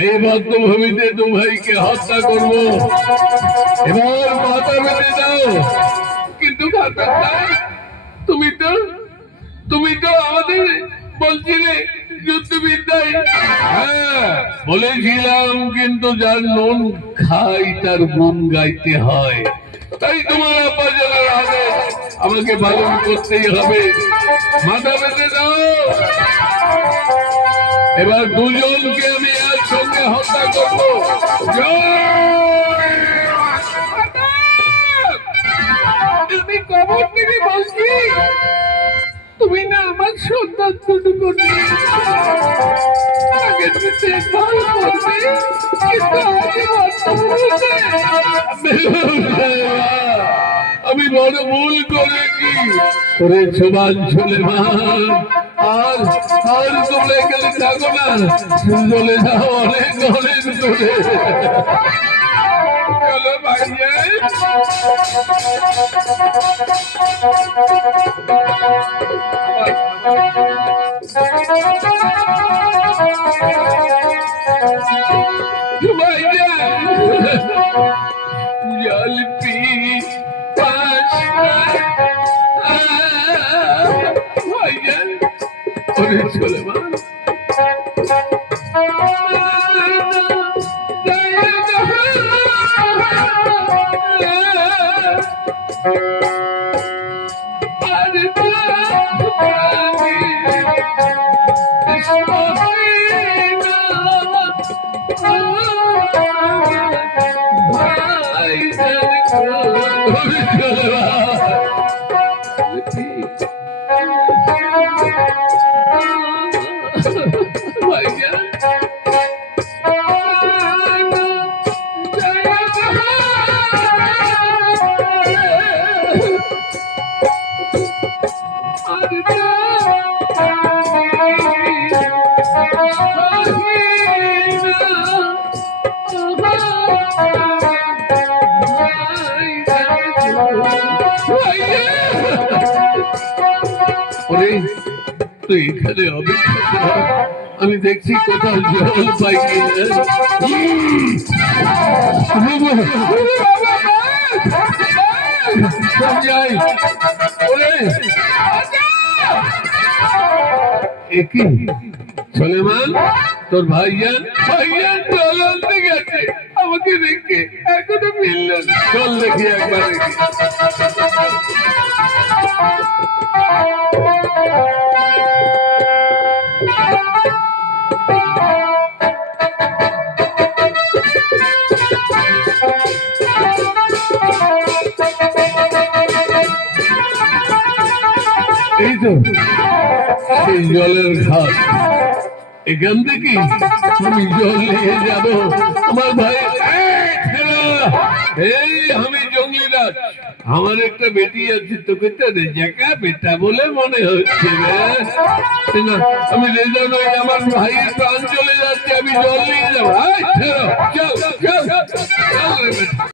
এই বদ্ধভূমিতে দু ভাইকে হত্যা করব। এবার মাথা বেঁধে দাও। কিন্তু তুমি তো আমাদের বলছিলে যুদ্ধবিদ্যায়। হ্যাঁ বলেছিলাম, কিন্তু যার নুন খাই তার গুণ গাইতে হয়। তাই তোমার আব্বাজানের আদেশ আমাকে পালন করতেই হবে। মাথা বেঁধে দাও। এবার দুজনকে আমি একসঙ্গে হত্যা করবো। আমি কবর থেকে বলছি, তুমি না আমার সন্তান শুরু করবে, আমি বড় ভুল করেছি। করে সমান চলে মা, আর আর চলে গেলে থাকো না, চলে যাও অনেক অনেক দূরে। চলো ভাইয়া। জল পি চলে মা। তুই এখানে অপেক্ষা কর, আমি দেখছি কোথাও জল পাই সলেমান। তোর ভাইজান জল আনতে গেছে, আমাকে দেখে এখনো মিলল না। চল দেখি একবার। এই তো সেই জলের ঘাট। এখান থেকে আমি জল নিয়ে যাবো আমার ভাই। এই আমি জঙ্গলি রাজ, আমার একটা বেটি আছে, তোকে তো রেজাকা বেটা বলে মনে হচ্ছে না। আমি রেজা নই, আমার ভাইয়ের প্রাণ চলে যাচ্ছে, আমি জল নিয়ে যাবো। চল চল চল।